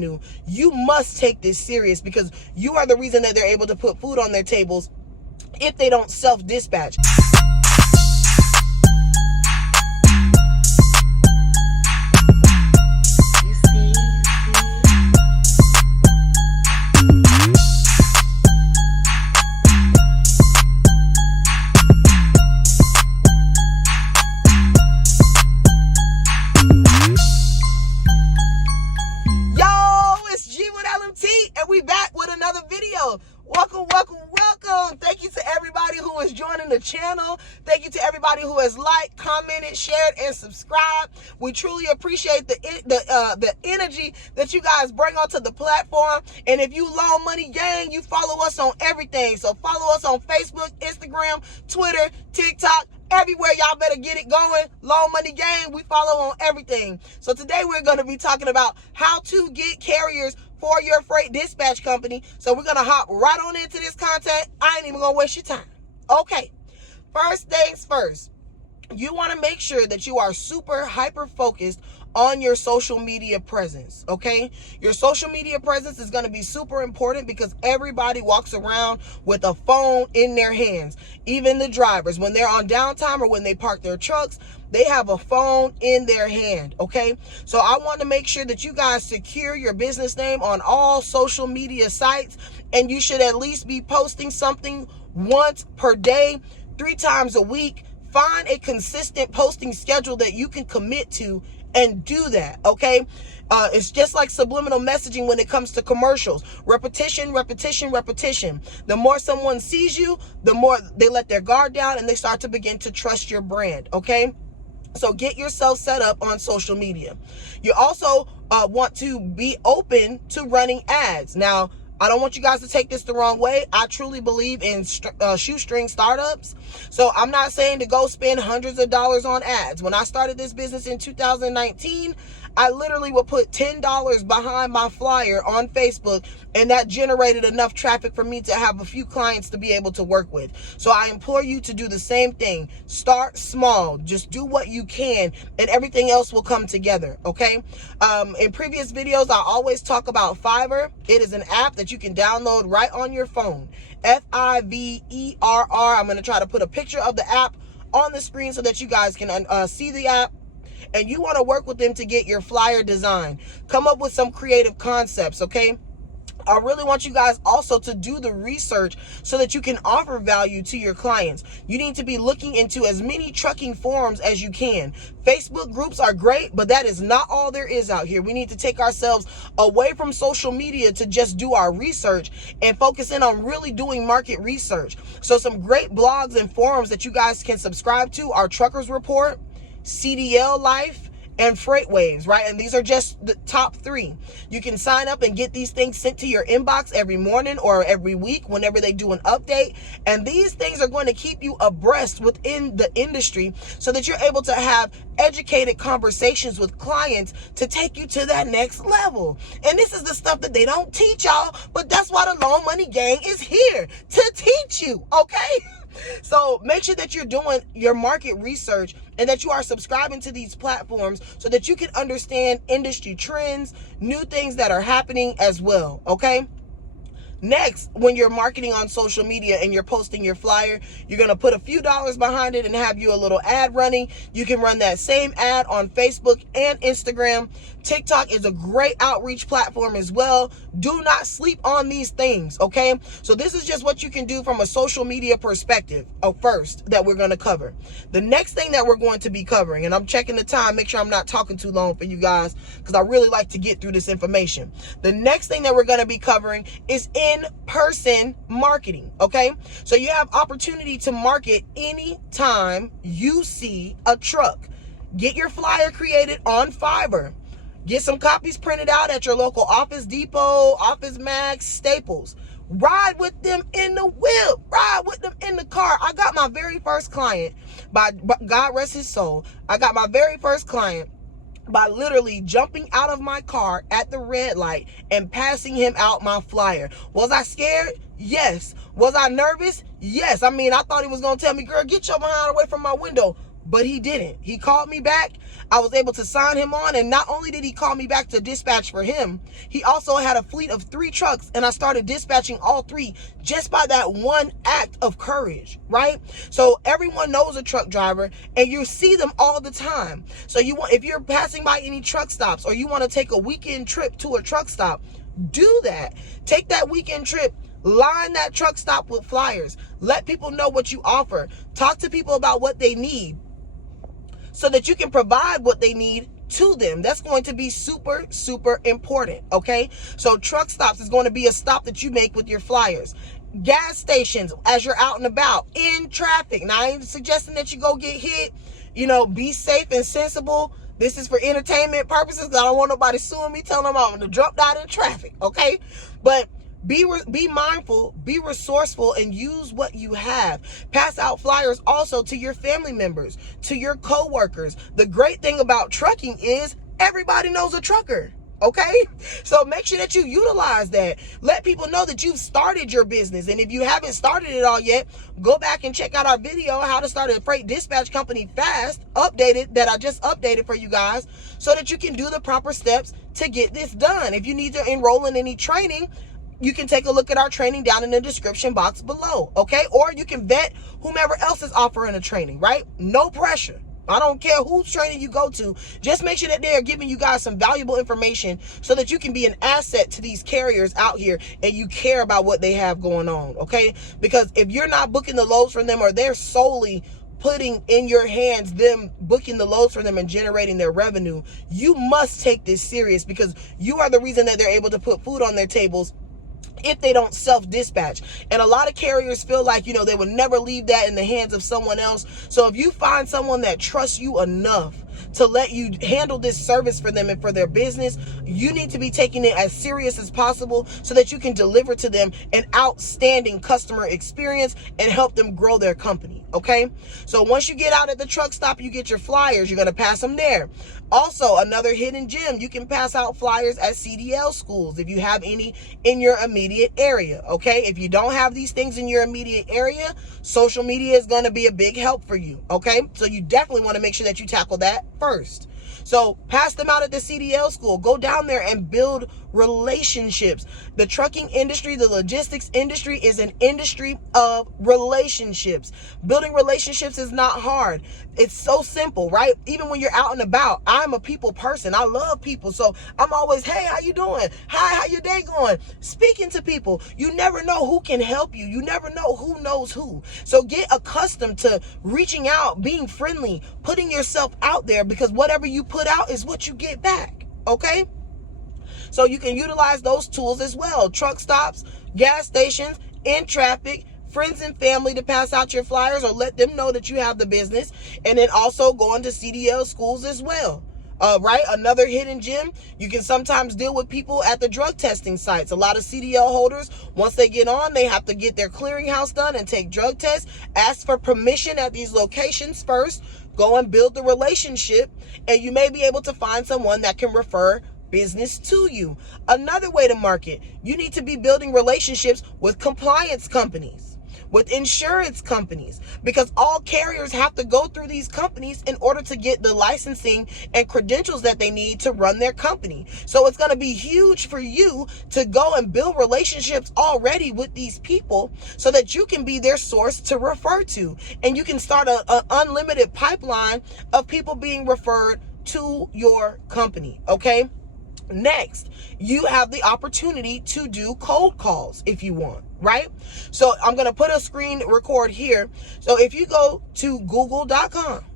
You must take this serious because you are the reason that they're able to put food on their tables if they don't self-dispatch. We back with another video. Welcome. Thank you to everybody who is joining the channel. Thank you to everybody who has liked, commented, shared, and subscribed. We truly appreciate the energy that you guys bring onto the platform. And if you Loan Money Gang, you follow us on everything. So follow us on Facebook, Instagram, Twitter, TikTok. Everywhere. Y'all better get it going. Loan Money Gang, we follow on everything. So today we're going to be talking about how to get carriers for your freight dispatch company. So we're going to hop right on into this content. I ain't even going to waste your time. Okay. First things first. You want to make sure that you are super hyper focused on your social media presence, okay? Your social media presence is going to be super important because everybody walks around with a phone in their hands. Even the drivers, when they're on downtime or when they park their trucks, they have a phone in their hand, okay? So I want to make sure that you guys secure your business name on all social media sites, and you should at least be posting something once per day, 3 times a week. Find a consistent posting schedule that you can commit to and do that, okay? It's just like subliminal messaging when it comes to commercials. Repetition. The more someone sees you, the more they let their guard down and they start to begin to trust your brand, okay? So get yourself set up on social media. You also want to be open to running ads. Now, I don't want you guys to take this the wrong way. I truly believe in shoestring startups. So I'm not saying to go spend hundreds of dollars on ads. When I started this business in 2019, I literally would put $10 behind my flyer on Facebook, and that generated enough traffic for me to have a few clients to be able to work with. So I implore you to do the same thing. Start small. Just do what you can, and everything else will come together, okay? In previous videos, I always talk about Fiverr. It is an app that you can download right on your phone. Fiverr. I'm going to try to put a picture of the app on the screen so that you guys can see the app. And you want to work with them to get your flyer design. Come up with some creative concepts, okay? I really want you guys also to do the research so that you can offer value to your clients. You need to be looking into as many trucking forums as you can. Facebook groups are great, but that is not all there is out here. We need to take ourselves away from social media to just do our research and focus in on really doing market research. So some great blogs and forums that you guys can subscribe to are Truckers Report, CDL Life, and Freight Waves, right? And these are just the top 3. You can sign up and get these things sent to your inbox every morning or every week whenever they do an update. And these things are going to keep you abreast within the industry so that you're able to have educated conversations with clients to take you to that next level. And this is the stuff that they don't teach y'all, but that's why the Loan Money Gang is here to teach you, okay? So make sure that you're doing your market research and that you are subscribing to these platforms so that you can understand industry trends, new things that are happening as well, okay? Next, when you're marketing on social media and you're posting your flyer, you're going to put a few dollars behind it and have you a little ad running. You can run that same ad on Facebook and Instagram. TikTok is a great outreach platform as well. Do not sleep on these things, okay? So this is just what you can do from a social media perspective first that we're going to cover. The next thing that we're going to be covering, and I'm checking the time, make sure I'm not talking too long for you guys because I really like to get through this information. The next thing that we're going to be covering is in-person marketing, okay? So you have opportunity to market anytime you see a truck. Get your flyer created on Fiverr. Get some copies printed out at your local Office Depot, Office Max, Staples. Ride with them in the whip. Ride with them in the car. I got my very first client, by God rest his soul. I got my very first client by literally jumping out of my car at the red light and passing him out my flyer. Was I scared? Yes. Was I nervous? Yes. I mean, I thought he was going to tell me, girl, get your behind away from my window. but he didn't. He called me back. I was able to sign him on, and not only did he call me back to dispatch for him, he also had a fleet of 3 trucks, and I started dispatching all 3 just by that one act of courage, right? So everyone knows a truck driver, and you see them all the time. So if you're passing by any truck stops, or you want to take a weekend trip to a truck stop, do that. Take that weekend trip. Line that truck stop with flyers. Let people know what you offer. Talk to people about what they need, so that you can provide what they need to them. That's going to be super, super important, okay? So truck stops is going to be a stop that you make with your flyers. Gas stations, as you're out and about, in traffic. Now, I ain't suggesting that you go get hit. Be safe and sensible. This is for entertainment purposes, because I don't want nobody suing me, telling them I'm going to drop out in traffic, okay? But be mindful, be resourceful, and use what you have. Pass out flyers also to your family members, to your co-workers. The great thing about trucking is everybody knows a trucker, okay? So make sure that you utilize that. Let people know that you've started your business. And if you haven't started it all yet, go back and check out our video, how to start a freight dispatch company fast, updated, that I just updated for you guys, so that you can do the proper steps to get this done. If you need to enroll in any training, you can take a look at our training down in the description box below, okay? Or you can vet whomever else is offering a training, right? No pressure. I don't care whose training you go to. Just make sure that they are giving you guys some valuable information, so that you can be an asset to these carriers out here, and you care about what they have going on, okay? Because if you're not booking the loads for them, or they're solely putting in your hands them booking the loads for them and generating their revenue, you must take this serious, because you are the reason that they're able to put food on their tables if they don't self-dispatch. And a lot of carriers feel like, they would never leave that in the hands of someone else. So if you find someone that trusts you enough to let you handle this service for them and for their business, you need to be taking it as serious as possible, so that you can deliver to them an outstanding customer experience and help them grow their company, okay? So once you get out at the truck stop, you get your flyers, you're going to pass them there. Also, another hidden gem, you can pass out flyers at CDL schools if you have any in your immediate area, okay? If you don't have these things in your immediate area, social media is going to be a big help for you, okay? So you definitely want to make sure that you tackle that first. So pass them out at the CDL school. Go down there and build relationships. The trucking industry, the logistics industry, is an industry of relationships. Building relationships is not hard. It's so simple, right? Even when you're out and about, I'm a people person. I love people. So I'm always, hey, how you doing? Hi, how your day going? Speaking to people. You never know who can help you. You never know who knows who. So get accustomed to reaching out, being friendly, putting yourself out there, because whatever you put out is what you get back, okay? So you can utilize those tools as well. Truck stops, gas stations, in traffic, friends and family to pass out your flyers or let them know that you have the business. And then also going to CDL schools as well. Right? Another hidden gem, you can sometimes deal with people at the drug testing sites. A lot of CDL holders, once they get on, they have to get their clearinghouse done and take drug tests. Ask for permission at these locations first. Go and build the relationship, and you may be able to find someone that can refer business to you. Another way to market, you need to be building relationships with compliance companies, with insurance companies, because all carriers have to go through these companies in order to get the licensing and credentials that they need to run their company. So it's going to be huge for you to go and build relationships already with these people, so that you can be their source to refer to, and you can start an unlimited pipeline of people being referred to your company, okay? Next, you have the opportunity to do cold calls if you want, right? So I'm going to put a screen record here. So if you go to google.com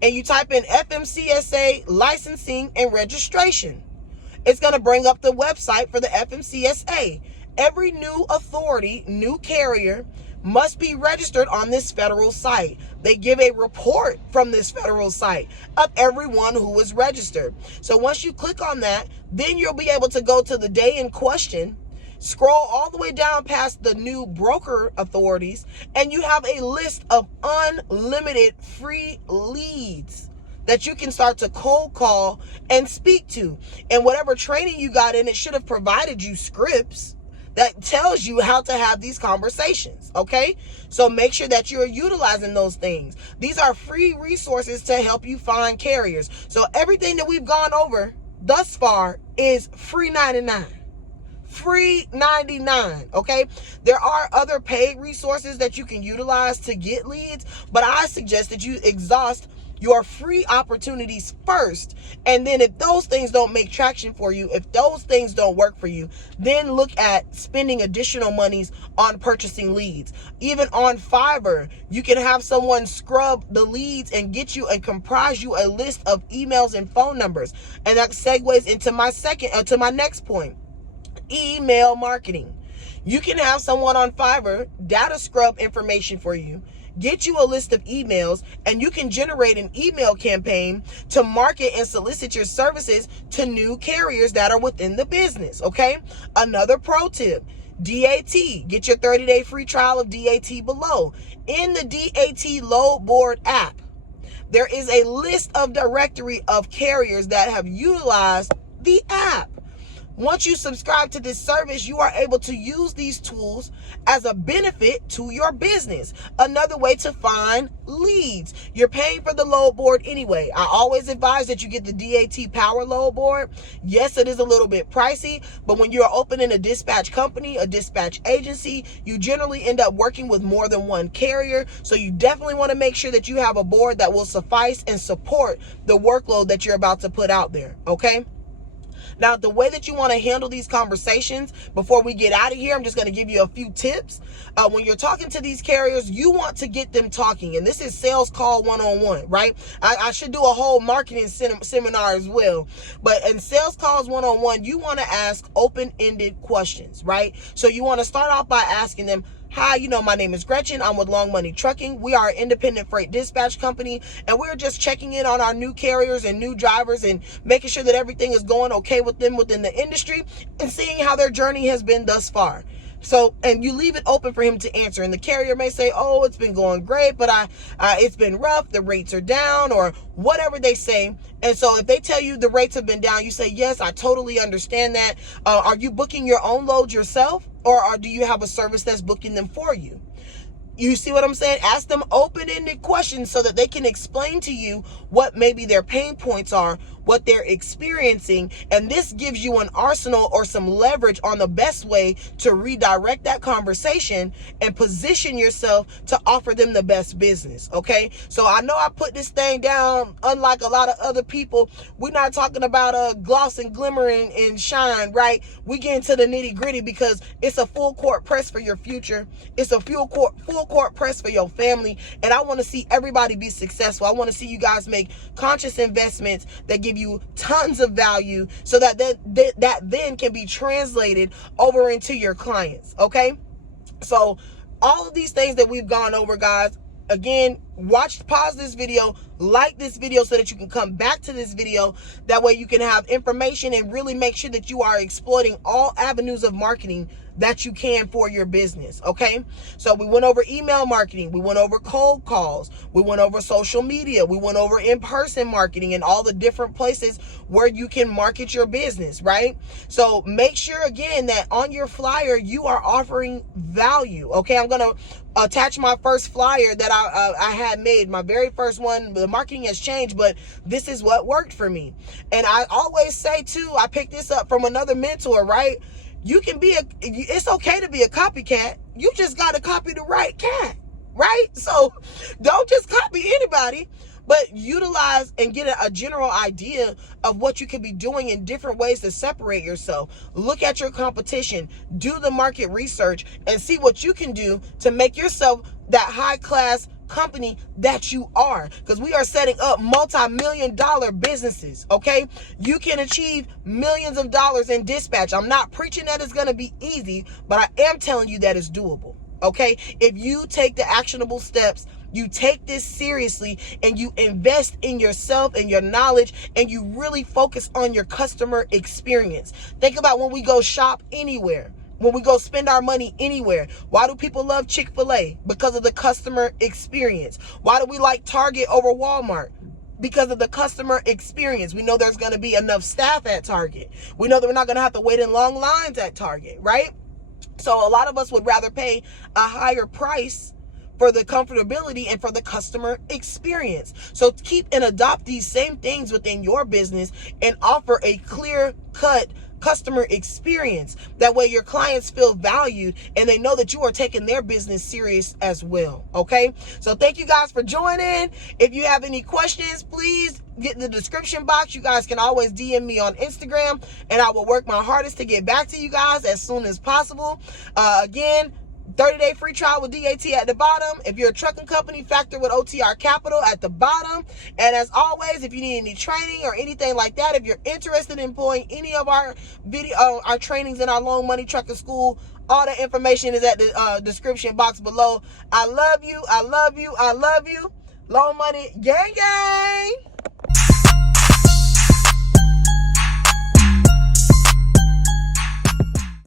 and you type in FMCSA licensing and registration, it's going to bring up the website for the FMCSA. Every new authority, new carrier, must be registered on this federal site. They give a report from this federal site of everyone who is registered. So once you click on that, then you'll be able to go to the day in question, scroll all the way down past the new broker authorities, and you have a list of unlimited free leads that you can start to cold call and speak to. And whatever training you got in, it should have provided you scripts that tells you how to have these conversations, okay? So make sure that you're utilizing those things. These are free resources to help you find carriers. So everything that we've gone over thus far is free 99. Free 99, okay? There are other paid resources that you can utilize to get leads, but I suggest that you exhaust your free opportunities first, and then if those things don't make traction for you, if those things don't work for you, then look at spending additional monies on purchasing leads. Even on Fiverr, you can have someone scrub the leads and get you and comprise you a list of emails and phone numbers. And that segues into my next point. Email marketing. You can have someone on Fiverr data scrub information for you, get you a list of emails, and you can generate an email campaign to market and solicit your services to new carriers that are within the business, okay? Another pro tip, DAT. Get your 30-day free trial of DAT below. In the DAT load board app, there is a list of directory of carriers that have utilized the app. Once you subscribe to this service, you are able to use these tools as a benefit to your business. Another way to find leads. You're paying for the load board anyway. I always advise that you get the DAT Power load board. Yes, it is a little bit pricey, but when you're opening a dispatch company, a dispatch agency, you generally end up working with more than one carrier. So you definitely want to make sure that you have a board that will suffice and support the workload that you're about to put out there, okay? Now, the way that you want to handle these conversations before we get out of here, I'm just going to give you a few tips. When you're talking to these carriers, you want to get them talking. And this is sales call 101, right? I should do a whole marketing seminar as well. But in sales calls 101, you want to ask open-ended questions, right? So you want to start off by asking them, hi, my name is Gretchen. I'm with Long Money Trucking. We are an independent freight dispatch company, and we're just checking in on our new carriers and new drivers and making sure that everything is going okay with them within the industry and seeing how their journey has been thus far. So, and you leave it open for him to answer. And the carrier may say, oh, it's been going great, but it's been rough. The rates are down, or whatever they say. And so if they tell you the rates have been down, you say, yes, I totally understand that. Are you booking your own loads yourself, or do you have a service that's booking them for you? You see what I'm saying? Ask them open-ended questions so that they can explain to you what maybe their pain points are, what they're experiencing, and this gives you an arsenal or some leverage on the best way to redirect that conversation and position yourself to offer them the best business, okay? So I know I put this thing down, unlike a lot of other people. We're not talking about gloss and glimmer and shine, right? We get into the nitty-gritty because it's a full court press for your future. It's a full court press for your family, and I want to see everybody be successful. I want to see you guys make conscious investments that give you tons of value so that then can be translated over into your clients, okay? So all of these things that we've gone over, guys, again, pause this video, like this video so that you can come back to this video. That way you can have information and really make sure that you are exploiting all avenues of marketing that you can for your business, okay? So we went over email marketing, we went over cold calls, we went over social media, we went over in-person marketing and all the different places where you can market your business, right? So make sure, again, that on your flyer, you are offering value, okay? I'm going to attach my first flyer that I had made, my very first one. The marketing has changed, but this is what worked for me. And I always say, too, I picked this up from another mentor, right? It's okay to be a copycat. You just got to copy the right cat, right? So don't just copy anybody, but utilize and get a general idea of what you could be doing in different ways to separate yourself. Look at your competition, do the market research, and see what you can do to make yourself that high-class company that you are, because we are setting up multi-million-dollar businesses, okay? You can achieve millions of dollars in dispatch. I'm not preaching that it's going to be easy, but I am telling you that it's doable, okay? If you take the actionable steps, you take this seriously, and you invest in yourself and your knowledge, and you really focus on your customer experience. Think about when we go shop anywhere. When we go spend our money anywhere. Why do people love Chick-fil-A? Because of the customer experience. Why do we like Target over Walmart? Because of the customer experience. We know there's going to be enough staff at Target. We know that we're not going to have to wait in long lines at Target, right? So a lot of us would rather pay a higher price for the comfortability and for the customer experience. So keep and adopt these same things within your business and offer a clear-cut customer experience. That way your clients feel valued and they know that you are taking their business serious as well. Okay? So thank you guys for joining. If you have any questions, please get in the description box. You guys can always DM me on Instagram and I will work my hardest to get back to you guys as soon as possible. Again, 30-day free trial with DAT at the bottom. If you're a trucking company, factor with OTR Capital at the bottom. And as always, if you need any training or anything like that, if you're interested in employing any of our our trainings in our Loan Money Trucking School, all the information is at the description box below. I love you. I love you. I love you. Loan Money gang gang.